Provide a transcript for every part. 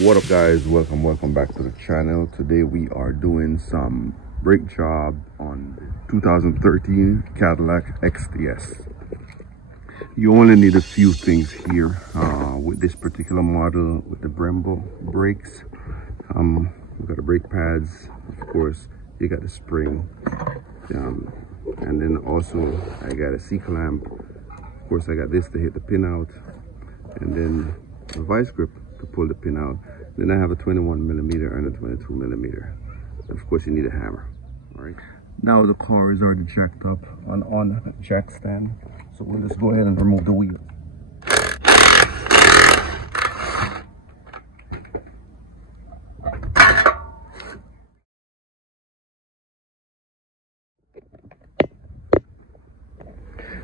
What up guys, welcome back to the channel. Today we are doing some brake job on the 2013 Cadillac XTS. You only need a few things here with this particular model. With the Brembo brakes, we got the brake pads, of course you got the spring, and then also I got a C-clamp. Of course I got this to hit the pin out, and then a vice grip to pull the pin out. Then I have a 21mm and a 22mm. Of course you need a hammer. All right, now the car is already jacked up on the jack stand, so we'll just go ahead and remove the wheel.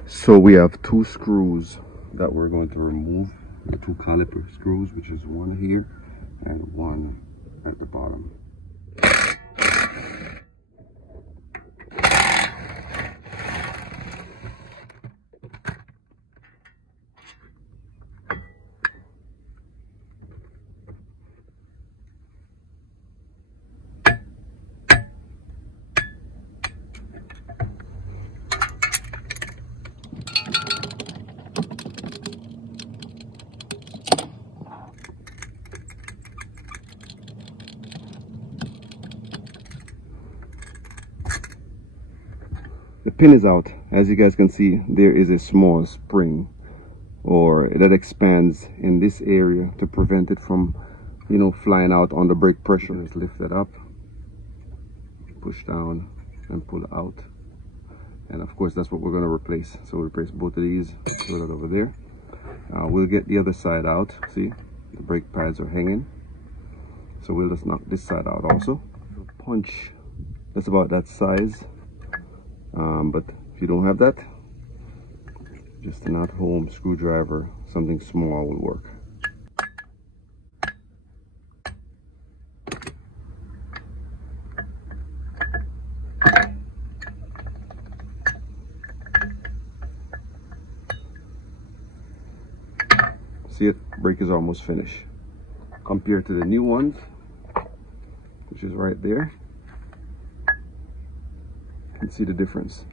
So we have two screws that we're going to remove, the two caliper screws, which is one here and one at the bottom. The pin is out. As you guys can see, there is a small spring or that expands in this area to prevent it from, you know, flying out on the brake pressure. Just lift that up, push down and pull out, and of course that's what we're going to replace. So we'll replace both of these, throw that over there. We'll get the other side out. See, the brake pads are hanging, so we'll just knock this side out also. Punch that's about that size. But if you don't have that, just an at-home screwdriver, something small will work. See it? Brake is almost finished. Compared to the new ones, which is right there, you can see the difference.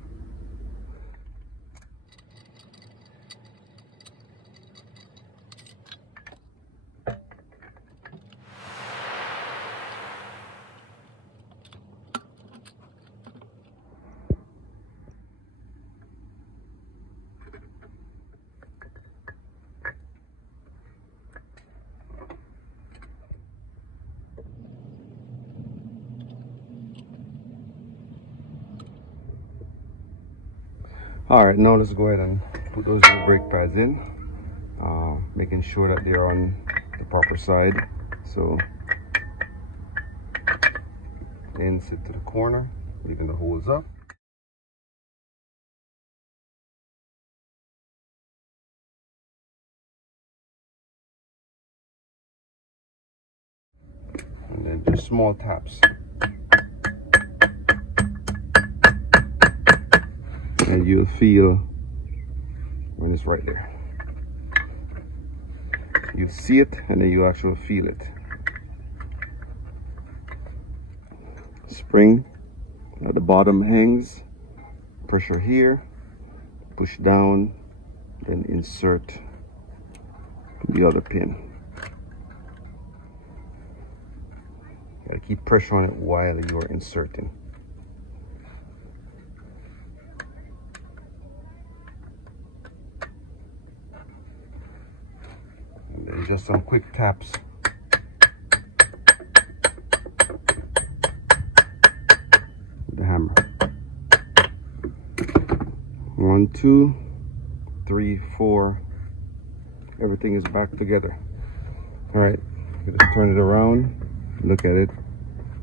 All right, now let's go ahead and put those new brake pads in, making sure that they're on the proper side. So in, sit to the corner, leaving the holes up. And then just small taps. And you'll feel when it's right there. You see it and then you actually feel it. Spring at the bottom hangs, pressure here, push down, then insert the other pin. Gotta keep pressure on it while you're inserting. Just some quick taps. With the hammer. 1, 2, 3, 4. Everything is back together. All right, just turn it around, look at it,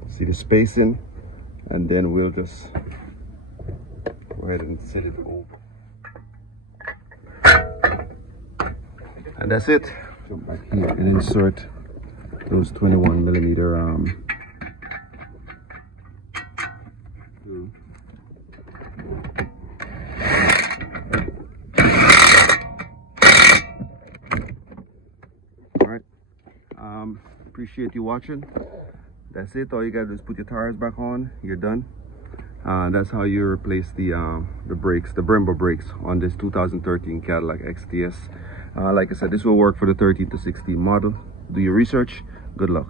see the spacing, and then we'll just go ahead and sit it over. And that's it. Jump back here and insert those 21mm appreciate you watching. That's it. All you gotta do is put your tires back on. You're done. That's how you replace the brakes, the Brembo brakes on this 2013 Cadillac XTS. Like I said, this will work for the 13 to 16 model. Do your research. Good luck.